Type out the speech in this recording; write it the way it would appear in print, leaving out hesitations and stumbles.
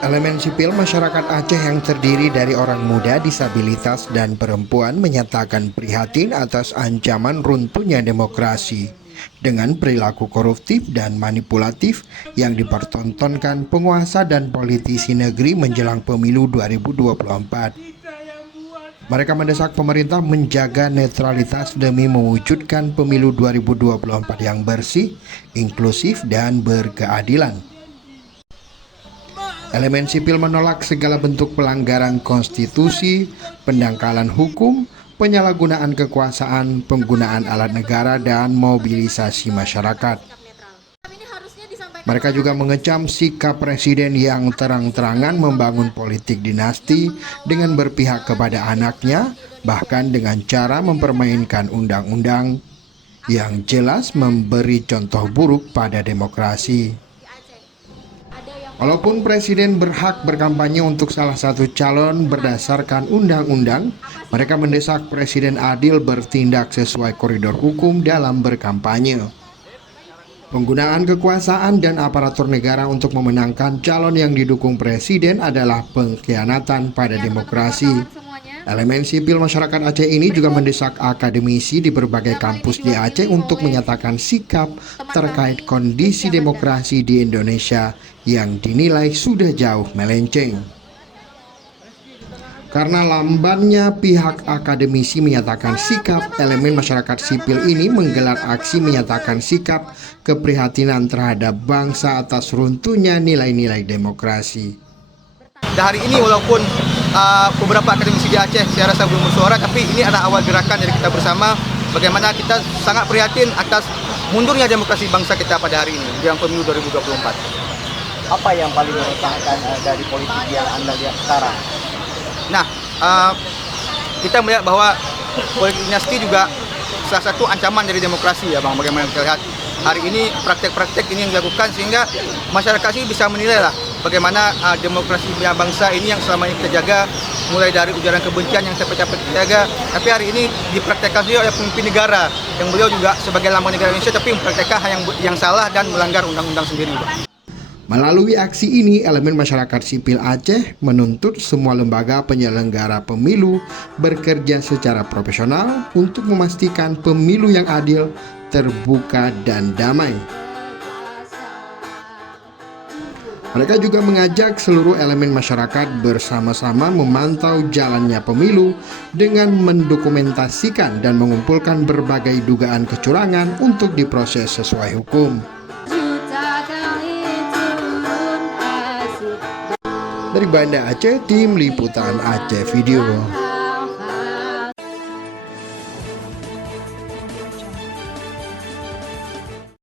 Elemen sipil masyarakat Aceh yang terdiri dari orang muda, disabilitas, dan perempuan menyatakan prihatin atas ancaman runtuhnya demokrasi dengan perilaku koruptif dan manipulatif yang dipertontonkan penguasa dan politisi negeri menjelang pemilu 2024. Mereka mendesak pemerintah menjaga netralitas demi mewujudkan pemilu 2024 yang bersih, inklusif, dan berkeadilan. Elemen sipil menolak segala bentuk pelanggaran konstitusi, pendangkalan hukum, penyalahgunaan kekuasaan, penggunaan alat negara, dan mobilisasi masyarakat. Mereka juga mengecam sikap presiden yang terang-terangan membangun politik dinasti dengan berpihak kepada anaknya, bahkan dengan cara mempermainkan undang-undang yang jelas memberi contoh buruk pada demokrasi. Walaupun presiden berhak berkampanye untuk salah satu calon berdasarkan undang-undang, mereka mendesak presiden adil bertindak sesuai koridor hukum dalam berkampanye. Penggunaan kekuasaan dan aparatur negara untuk memenangkan calon yang didukung presiden adalah pengkhianatan pada demokrasi. Elemen sipil masyarakat Aceh ini juga mendesak akademisi di berbagai kampus di Aceh untuk menyatakan sikap terkait kondisi demokrasi di Indonesia yang dinilai sudah jauh melenceng. Karena lambannya pihak akademisi menyatakan sikap, elemen masyarakat sipil ini menggelar aksi menyatakan sikap keprihatinan terhadap bangsa atas runtuhnya nilai-nilai demokrasi. Hari ini walaupun beberapa akademisi di Aceh saya rasa belum bersuara, tapi ini adalah awal gerakan dari kita bersama bagaimana kita sangat prihatin atas mundurnya demokrasi bangsa kita pada hari ini yang pemilu 2024. Apa yang paling meresahkan dari politik yang Anda lihat sekarang? Nah, kita melihat bahwa politik dinasti juga salah satu ancaman dari demokrasi ya Bang. Bagaimana kita lihat hari ini praktek-praktek ini yang dilakukan sehingga masyarakat ini bisa menilai lah bagaimana demokrasi bangsa ini yang selama ini kita jaga, mulai dari ujaran kebencian yang capek-capek kita jaga, tapi hari ini dipraktekkan juga oleh pemimpin negara yang beliau juga sebagai lambang negara Indonesia tapi mempraktekkan hal yang salah dan melanggar undang-undang sendiri. Melalui aksi ini, elemen masyarakat sipil Aceh menuntut semua lembaga penyelenggara pemilu bekerja secara profesional untuk memastikan pemilu yang adil, terbuka, dan damai. Mereka juga mengajak seluruh elemen masyarakat bersama-sama memantau jalannya pemilu dengan mendokumentasikan dan mengumpulkan berbagai dugaan kecurangan untuk diproses sesuai hukum. Dari Banda Aceh, Tim Liputan Aceh Video.